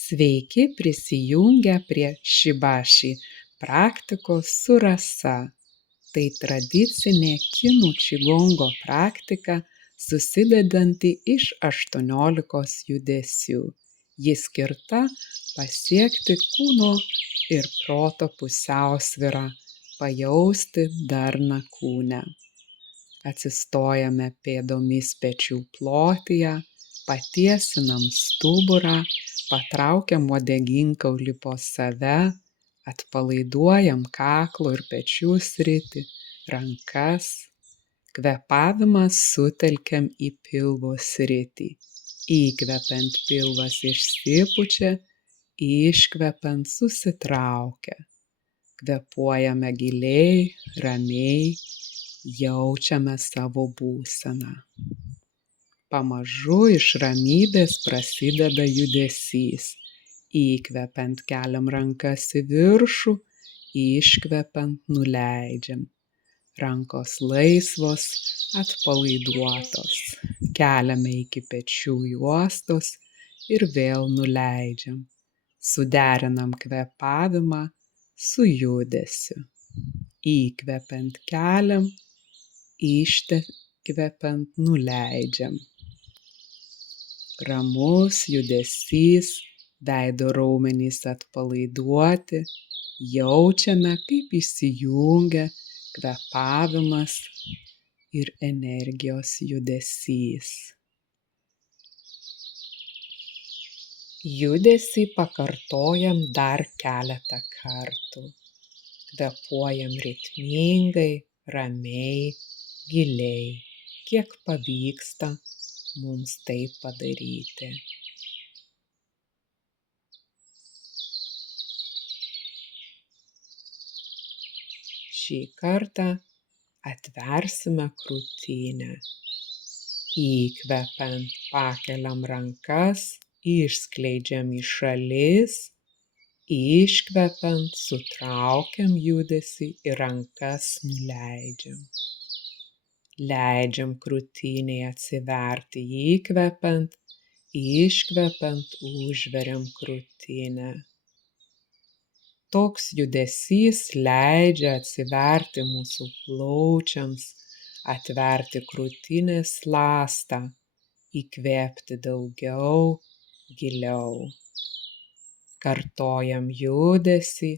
Sveiki prisijungę prie Shibashi praktikos su Rasa. Tai tradicinė kinų čigongo praktika, susidedanti iš 18 judesių. Ji skirta pasiekti kūno ir proto pusiausvyrą, pajausti darną kūne. Atsistojame pėdomis pečių plotyje, patiesinam stuburą, patraukiam uodeginkaulį po save, atpalaiduojam kaklo ir pečių sritį, rankas. Kvėpavimą sutelkiam į pilvo sritį. Įkvepiant pilvas išsipučia, iškvepiant susitraukia. Kvėpuojame giliai, ramiai, jaučiame savo būseną. Pamažu iš ramybės prasideda judesys. Įkvepiant keliam rankas į viršų, iškvepiant nuleidžiam. Rankos laisvos, atpalaiduotos. Keliame iki pečių juostos ir vėl nuleidžiam. Suderinam kvėpavimą su judesiu. Įkvepiant keliam, iškvepiant nuleidžiam. Ramus judesys, veido raumenys atpalaiduoti, jaučiame, kaip įsijungia kvėpavimas ir energijos judesys. Judesį pakartojam dar keletą kartų. Kvėpuojam ritmingai, ramiai, giliai, kiek pavyksta mums tai padaryti. Šį kartą atversime krūtinę. Įkvepiant pakeliam rankas, išskleidžiam į šalis, iškvepiant sutraukiam judesį ir rankas nuleidžiam. Leidžiam krūtinei atsiverti įkvepiant, iškvepiant užveriam krūtinę. Toks judesys leidžia atsiverti mūsų plaučiams, atverti krūtinės ląstą, įkvėpti daugiau, giliau. Kartojam judesį,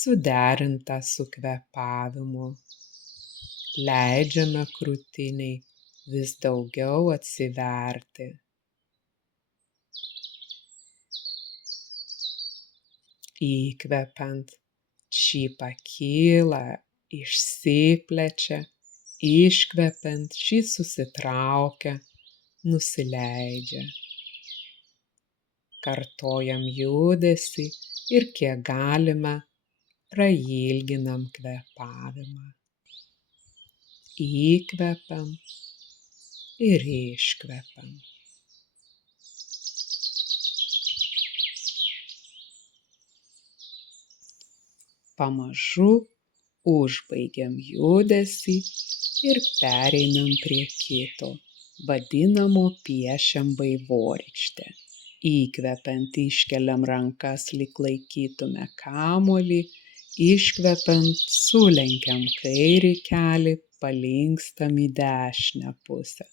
suderintą su kvėpavimu. Leidžiame krūtiniai vis daugiau atsiverti. Įkvepiant, šį pakyla, išsiplečia, iškvepiant, šį susitraukia, nusileidžia. Kartojam judesį ir kiek galime prailginam kvėpavimą. Įkvepiam ir iškvepiam. Pamažu užbaigiam judesį ir pereinam prie kito, vadinamo piešiam vaivorykštę. Įkvepiant iškeliam rankas, lyg laikytume kamuolį, iškvepiant sulenkiam kairį kelį, palinkstam į dešinę pusę.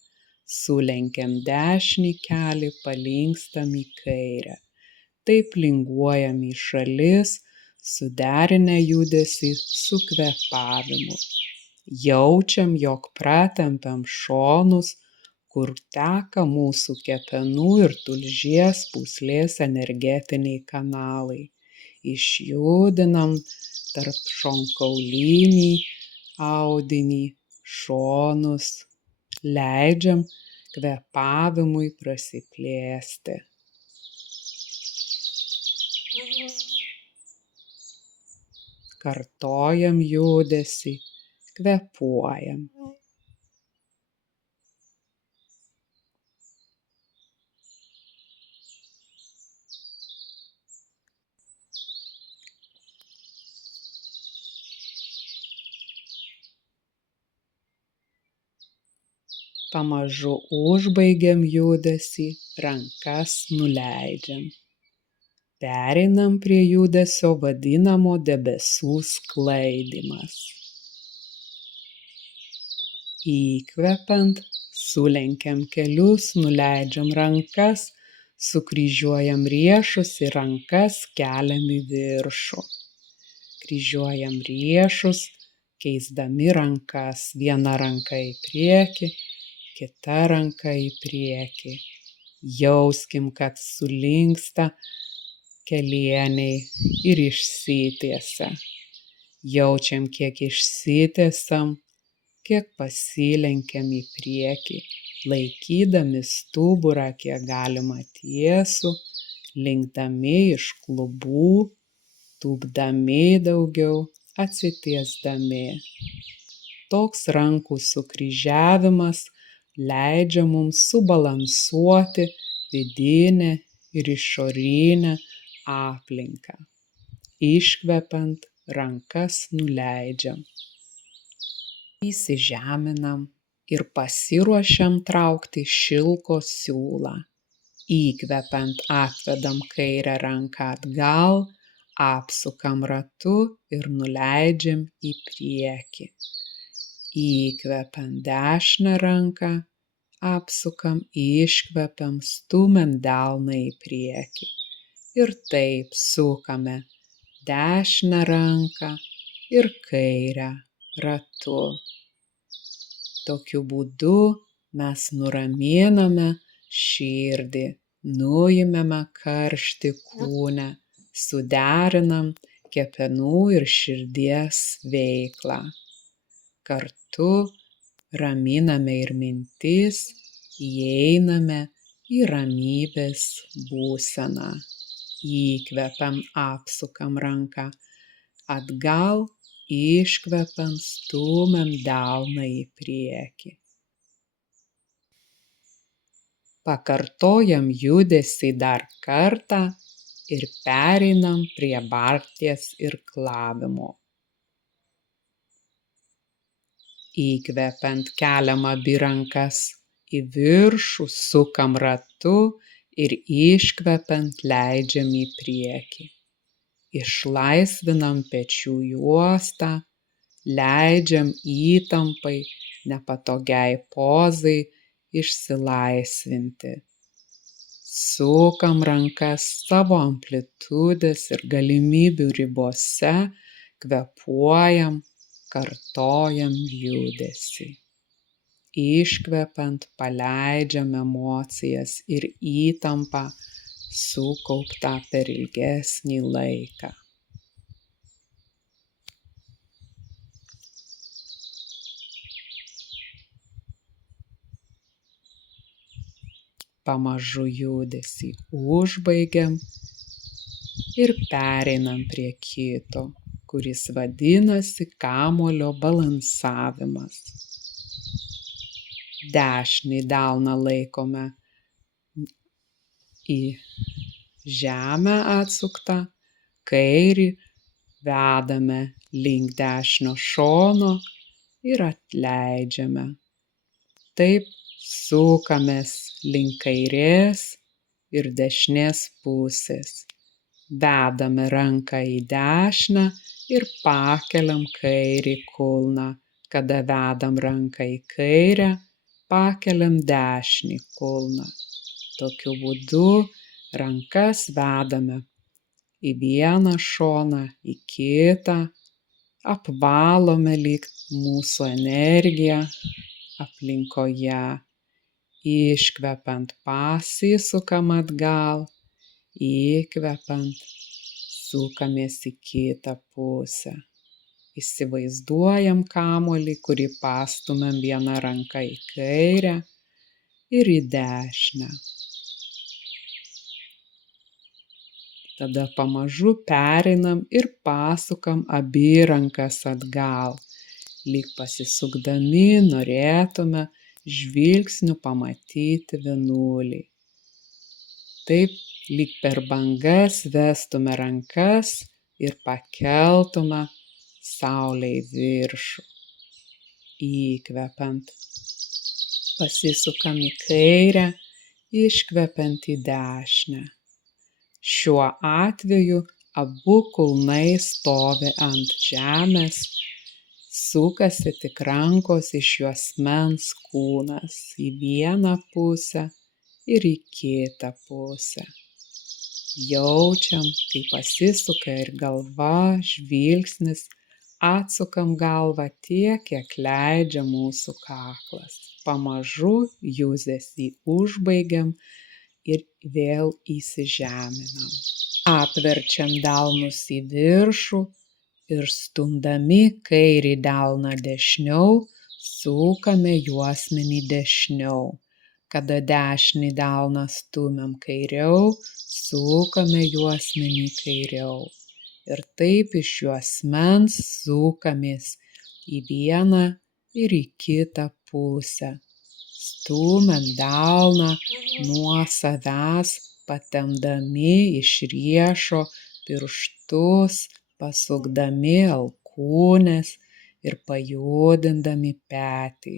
Sulenkiam dešinį kelį, palinkstam į kairę. Taip linguojam į šalis, suderinę judesį su kvėpavimu. Jaučiam, jog pratempiam šonus, kur teka mūsų kepenų ir tulžies pūslės energetiniai kanalai. Išjudinam tarp šonkaulinį audinį, šonus, leidžiam kvėpavimui prasiplėsti. Kartojam judesį, kvėpuojam. Pamažu užbaigiam judesį, rankas nuleidžiam. Pereinam prie judesio vadinamo debesų sklaidymas. Įkvepiant, sulenkiam kelius, nuleidžiam rankas, sukryžiuojam riešus ir rankas keliam į viršų. Kryžiuojam riešus, keisdami rankas. Viena ranka į priekį, kita ranka į priekį. Jauskim, kad sulinksta kelieniai ir išsitiesia. Jaučiam, kiek išsitiesiam, kiek pasilenkiam į priekį, laikydami stuburą kiek galima tiesų, linkdami iš klubų, tūpdami daugiau, atsitiesdami. Toks rankų sukryžiavimas leidžia mums subalansuoti vidinę ir išorinę aplinką. Iškvepiant, rankas nuleidžiam. Įsižeminam ir pasiruošiam traukti šilko siūlą. Įkvepiant, atvedam kairę ranką atgal, apsukam ratu ir nuleidžiam į priekį. Įkvepiam dešinę ranką, apsukam, iškvepiam, stumiam delną į priekį. Ir taip sukame dešinę ranką ir kairę ratu. Tokiu būdu mes nuraminame širdį, nuimame karštį kūne, suderinam kepenų ir širdies veiklą. Kartu raminame ir mintis, įeiname į ramybės būseną. Įkvepiam, apsukam ranką atgal, iškvepiam, stumiam delną į priekį. Pakartojam judesį dar kartą ir pereinam prie barties irklavimo. Įkvepiant, keliam abi rankas į viršų, sukam ratu ir iškvepiant leidžiam į priekį. Išlaisvinam pečių juostą, leidžiam įtampai, nepatogiai pozai išsilaisvinti. Sukam rankas savo amplitudės ir galimybių ribose, kvėpuojam, kartojam judesį. Iškvepiant, paleidžiam emocijas ir įtampą sukauptą per ilgesnį laiką. Pamažu judesį užbaigiam ir pereinam prie kito, kuris vadinasi kamuolio balansavimas. Dešinį delną laikome į žemę atsuktą, kairį vedame link dešinio šono ir atleidžiame. Taip sukamės link kairės ir dešinės pusės. Vedame ranką į dešinę ir pakeliam kairį kulną. Kada vedam ranką į kairę, pakeliam dešinį kulną. Tokiu būdu rankas vedame į vieną šoną, į kitą, apvalome lyg mūsų energiją aplinkoje. Iškvepiant, pasisukam atgal, įkvepiant, sukamės į kitą pusę. Įsivaizduojam kamuolį, kurį pastumiam vieną ranką į kairę ir į dešinę. Tada pamažu pereinam ir pasukam abi rankas atgal. Lyg pasisukdami norėtume žvilgsniu pamatyti Mėnulį. Taip, lyg per bangas vestume rankas ir pakeltume Saulei viršų. Įkvepiant, pasisukam į kairę, iškvepiant į dešinę. Šiuo atveju abu kulnai stovi ant žemės, sukasi tik rankos iš juosmens kūnas į vieną pusę ir į kitą pusę. Jaučiam, kai pasisuka ir galva, žvilgsnis, atsukam galvą tiek, kiek leidžia mūsų kaklas. Pamažu judesį užbaigiam ir vėl įsižeminam. Apverčiam delnus į viršų ir stumdami kairį delną dešiniau, sukame juosmenį dešiniau. Kada dešinį delną stumiam kairiau, sukame juosmenį kairiau. Ir taip iš juosmens sukamės į vieną ir į kitą pusę. Stumiam delną nuo savęs, patempdami iš riešo pirštus, pasukdami alkūnes ir pajudindami petį.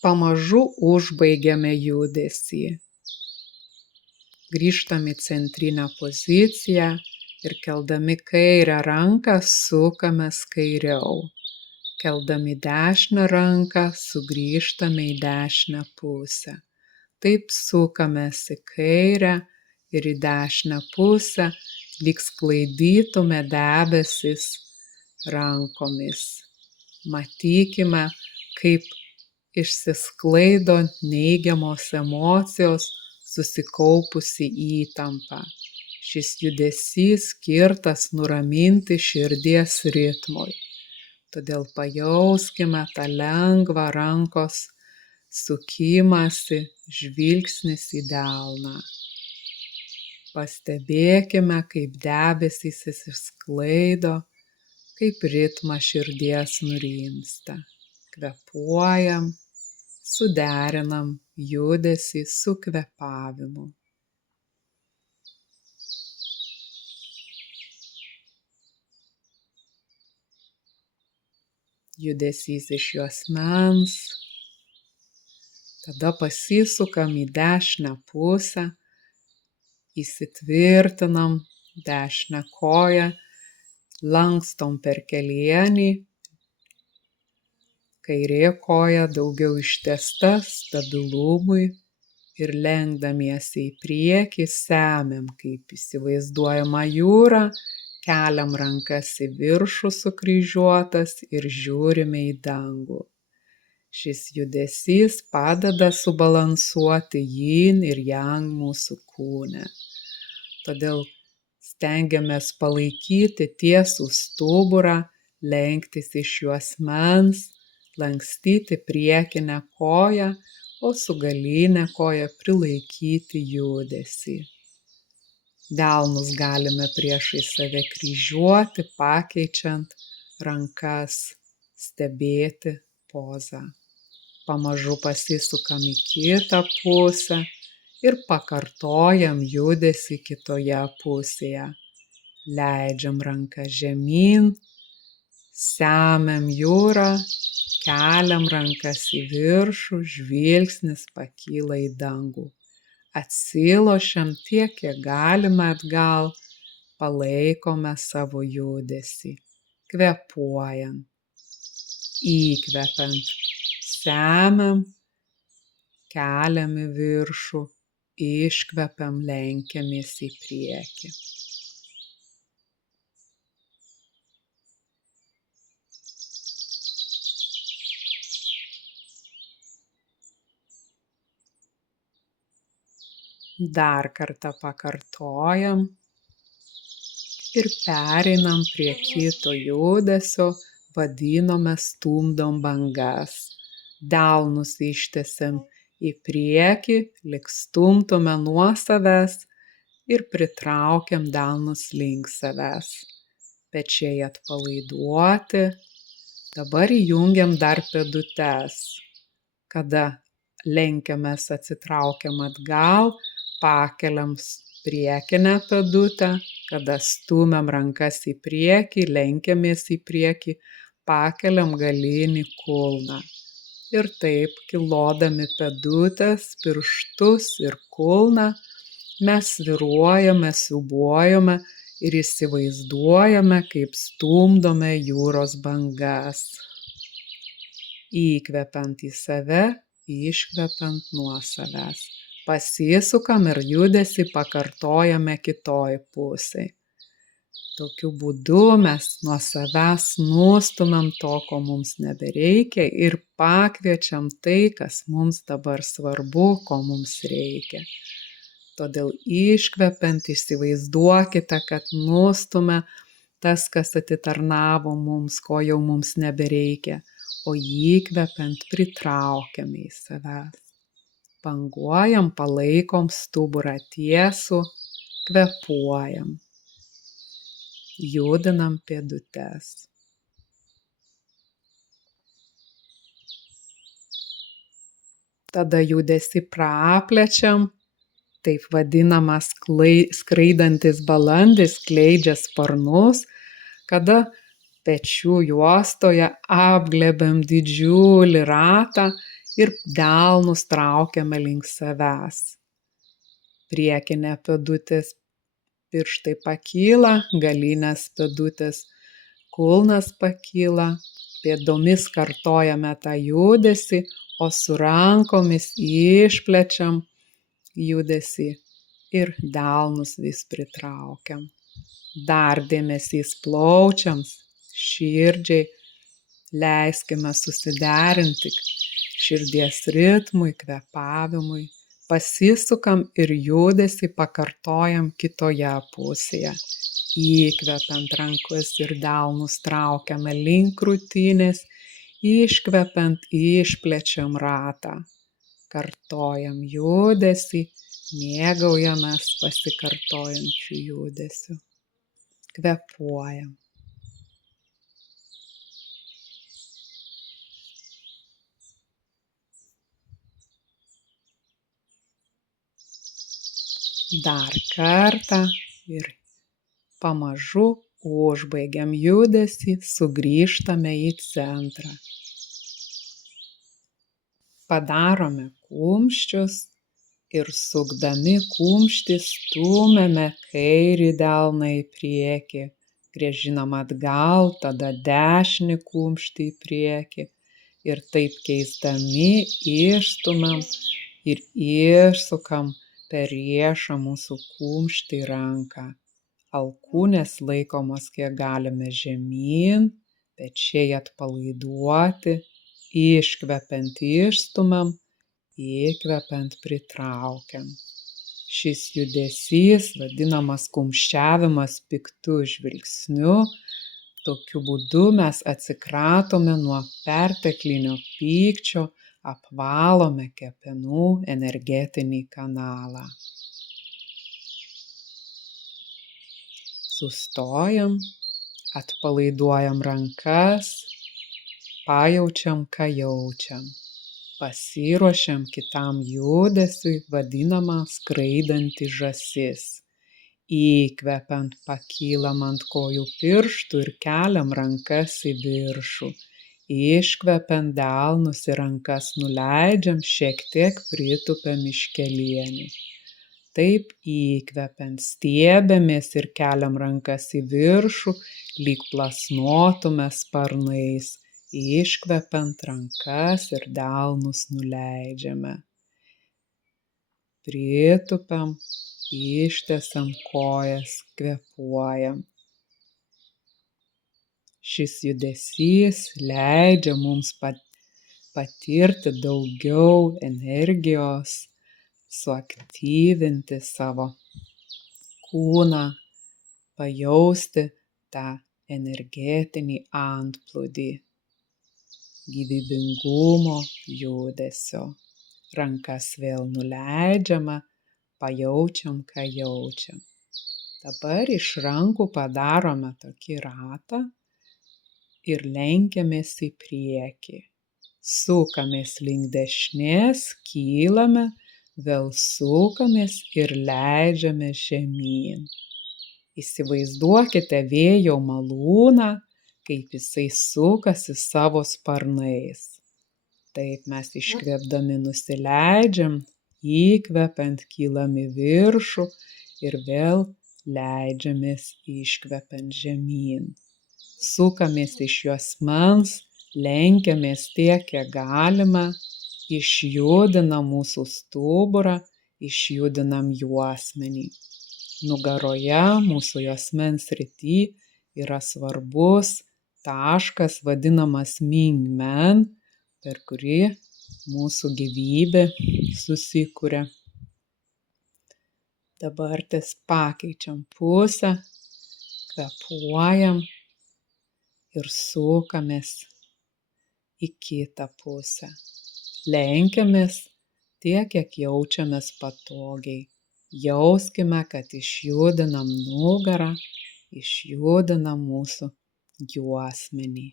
Pamažu užbaigiame judesį. Grįžtam į centrinę poziciją ir keldami kairę ranką sukamės kairiau. Keldami dešinę ranką sugrįžtame į dešinę pusę. Taip sukamės į kairę ir į dešinę pusę, lyg sklaidytume debesis rankomis. Matykime, kaip išsisklaido neigiamos emocijos, susikaupusi įtampa. Šis judesys skirtas nuraminti širdies ritmui. Todėl pajauskime tą lengvą rankos sukimąsi, žvilgsnis į delną. Pastebėkime, kaip debesys išsisklaido, kaip ritmas širdies nurimsta. Kvėpuojam, suderinam judesį su kvėpavimu. Judesys iš juosmens. Tada pasisukam į dešinę pusę, įsitvirtinam dešinę koją, lankstom per kelienį, kairė koja daugiau ištiesta stabilumui ir lenkdamiesi į priekį semiam kaip įsivaizduojama jūra, keliam rankas į viršų sukryžiuotas ir žiūrime į dangų. Šis judesys padeda subalansuoti jin ir yang mūsų kūne. Todėl stengiamės palaikyti tiesų stuburą, lenktis iš juosmens, lankstyti priekinę koją, o su galine koja prilaikyti judesį. Delnus galime priešais save kryžiuoti, pakeičiant rankas, stebėti pozą. Pamažu pasisukam į kitą pusę ir pakartojam judesį kitoje pusėje. Leidžiam ranką žemyn, semiam jūrą, keliam rankas į viršų, žvilgsnis pakyla į dangų. Atsilošiam tiek, kiek galime atgal, palaikome savo judesį. Kvėpuojam. Įkvepiant, semiam, keliam į viršų, iškvepiam, lenkiamės į priekį. Dar kartą pakartojam ir pereinam prie kito judesio, vadinome stumdom bangas. Delnus ištiesiam į priekį, lyg stumtume nuo savęs ir pritraukiam delnus link savęs. Pečiai atpalaiduoti. Dabar įjungiam dar pėdutes. Kada lenkiamės, atsitraukiam atgal, pakeliam priekinę pėdutę, kada stumiam rankas į priekį, lenkiamės į priekį, pakeliam galinį kulną. Ir taip kilodami pėdutės, pirštus ir kulną, Mes svyruojame, siūbuojame ir įsivaizduojame, kaip stumdome jūros bangas. Įkvepiant į save, iškvepiant nuo savęs. Pasisukam ir judesį pakartojame kitoj pusėj. Tokiu būdu mes nuo savęs nustumiam to, ko mums nebereikia ir pakviečiam tai, kas mums dabar svarbu, ko mums reikia. Todėl iškvepiant įsivaizduokite, kad nustumia tas, kas atitarnavo mums, ko jau mums nebereikia, o įkvepiant pritraukiame į savęs. Banguojam, palaikom stuburą tiesų, kvėpuojam. Judinam pėdutes. Tada judesį praplečiam, taip vadinamas skraidantis balandis skleidžia sparnus, kada pečių juostoje apglėbiam didžiulį ratą ir delnus traukiame link savęs. Priekinė pėdutės pirštai pakyla, galinės pėdutės kulnas pakyla, pėdomis kartojame tą judesį, o su rankomis išplečiam judesį ir delnus vis pritraukiam. Dar dėmesys plaučiams, širdžiai, leiskime susiderinti širdies ritmui, kvėpavimui. Pasisukam ir judesį pakartojam kitoje pusėje. Įkvepiant rankas ir delnus traukiame link krūtinės, iškvepiant išplečiam ratą. Kartojam judesį, mėgaujamės pasikartojančiu judesiu. Kvėpuojam. Dar kartą ir pamažu užbaigiam judesį, sugrįžtame į centrą. Padarome kumščius ir sukdami kumštį stumiame kairį delną į priekį, grąžinam atgal, tada dešinį kumštį į priekį ir taip keisdami išstumiam ir išsukam per riešą mūsų kumštį ranką. Alkūnės laikomos kiek galime žemyn, pečiai atpalaiduoti, iškvepiant išstumiam, įkvepiant pritraukiam. Šis judesys vadinamas kumščiavimas piktu žvilgsniu. Tokiu būdu mes atsikratome nuo perteklinio pykčio, apvalome kepenų energetinį kanalą. Sustojam, atpalaiduojam rankas, pajaučiam, ką jaučiam. Pasiruošiam kitam judesiui, vadinamą skraidanti žąsis. Įkvepiant pakylam ant kojų pirštų ir keliam rankas į viršų. Iškvepiant delnus ir rankas nuleidžiam, šiek tiek pritupiam iškelienį. Taip įkvepiant stiebiamės ir keliam rankas į viršų, lyg plasnotume sparnais. Iškvepiant rankas ir delnus nuleidžiame. Pritupiam, ištiesiam kojas, kvėpuojam. Šis judesys leidžia mums patirti daugiau energijos, suaktyvinti savo kūną, pajausti tą energetinį antplūdį, gyvybingumo judesio. Rankas vėl nuleidžiame, pajaučiam, ką jaučiam. Dabar iš rankų padarome tokį ratą ir lenkiamės į priekį. Sukamės link dešinės, kylame, vėl sukamės ir leidžiame žemyn. Įsivaizduokite vėjo malūną, kaip jisai sukasi savo sparnais. Taip mes iškvėpdami nusileidžiam, Įkvepiant kylam į viršų ir vėl leidžiamės iškvepiant žemyn. Sukamės iš juosmens, lenkiamės tiek, kiek galime, išjudinam mūsų stuburą, išjudinam juosmenį. Nugaroje, mūsų juosmens srity yra svarbus taškas vadinamas Ming Men, per kurį mūsų gyvybė susikuria. Dabar pakeičiam pusę, kvėpuojam ir sukamės į kitą pusę. Lenkiamės tiek, kiek jaučiamės patogiai. Jauskime, kad išjudinam nugarą, išjudinam mūsų juosmenį.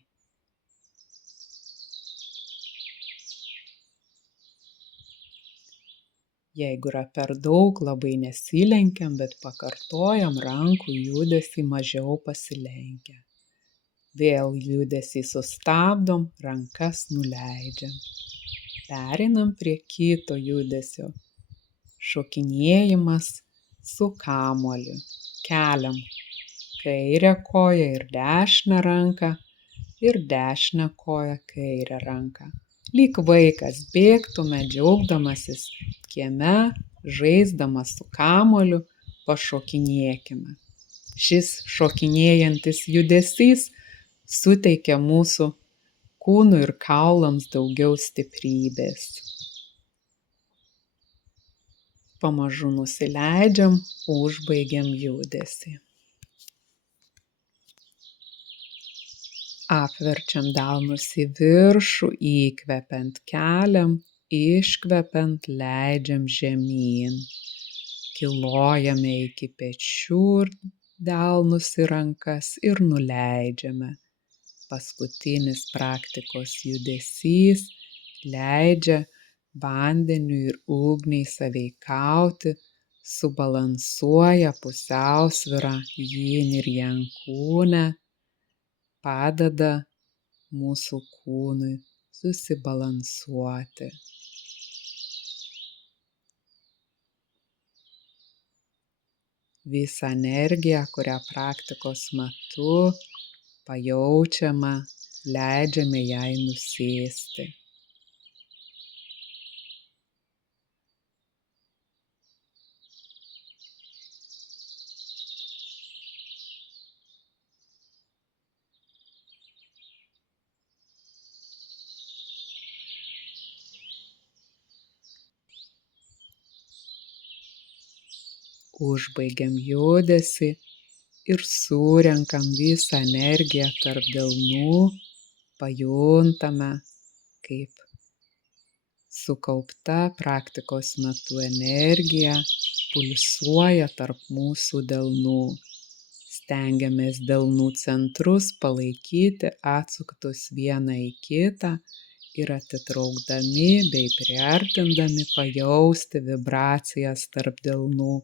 Jeigu yra per daug, labai nesilenkiam, bet pakartojam rankų judesį mažiau pasilenkę. Vėl judesį sustabdom, rankas nuleidžiam. Pereinam prie kito judesio. Šokinėjimas su kamuoliu. Keliam kairę koją ir dešinę ranką ir dešinę koją kairę ranką. Lyg vaikas bėgtume džiaugdamasis kieme, žaisdamas su kamuoliu, pašokinėkime. Šis šokinėjantis judesys suteikia mūsų kūnui ir kaulams daugiau stiprybės. Pamažu nusileidžiam, užbaigiam judesį. Apverčiam delnus į viršų, įkvepiant keliam, iškvepiant leidžiam žemyn. Kilojame iki pečių delnus į rankas ir nuleidžiame. Paskutinis praktikos judesys leidžia vandeniui ir ugniai sąveikauti, subalansuoja pusiausvyrą jin ir yang kūne, padeda mūsų kūnui susibalansuoti. Visą energiją, kurią praktikos metu pajaučiame, leidžiame jai nusėsti. Užbaigiam judesį ir surenkam visą energiją tarp delnų, pajuntame, kaip sukaupta praktikos metu energija pulsuoja tarp mūsų delnų. Stengiamės delnų centrus palaikyti atsuktus vieną į kitą ir atitraukdami bei priartindami pajausti vibracijas tarp delnų.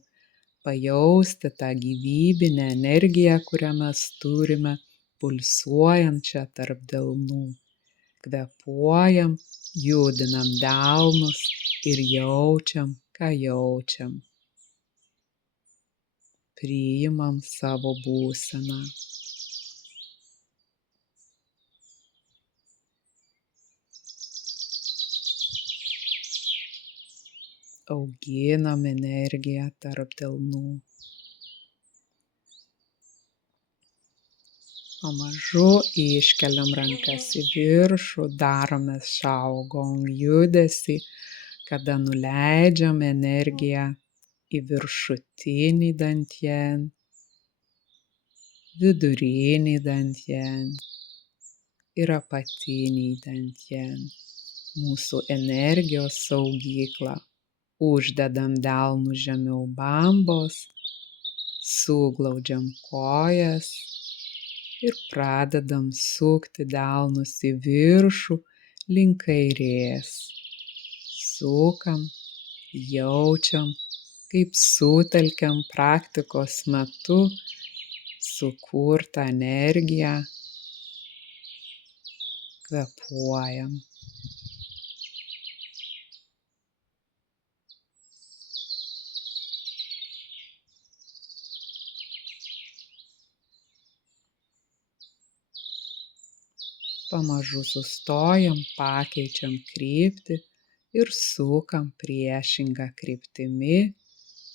Pajausti tą gyvybinę energiją, kurią mes turime, pulsuojančią tarp delnų. Kvėpuojam, judinam delnus ir jaučiam, ką jaučiam. Priimam savo būseną. Auginam energiją tarp delnų. Pamažu iškeliam rankas į viršų, darome Shao Gong judesį, kada nuleidžiam energiją į viršutinį dantien, vidurinį dantien ir apatinį dantien. Mūsų energijos saugykla. Uždedam delnus žemiau bambos, suglaudžiam kojas ir pradedam sukti delnus į viršų link kairės. Sukam, jaučiam, kaip sutelkiam praktikos metu sukurtą energiją, kvėpuojam. Pamažu sustojam, pakeičiam kryptį ir sukam priešinga kryptimi,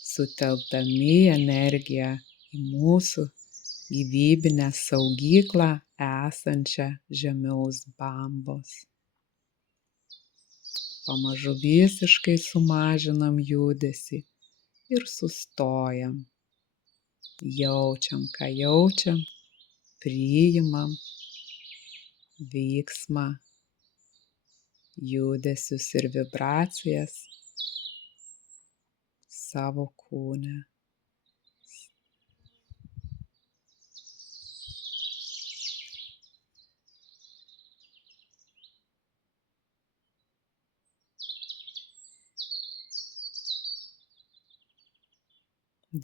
sutelkdami energiją į mūsų gyvybinę saugyklą esančią žemiaus bambos. Pamažu visiškai sumažinam judesį ir sustojam. Jaučiam, ką jaučiam, priimam vyksmą, judesius ir vibracijas savo kūne.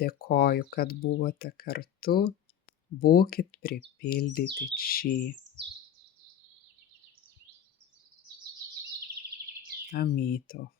Dėkoju, kad buvote kartu, būkit pripildyti či. Amito.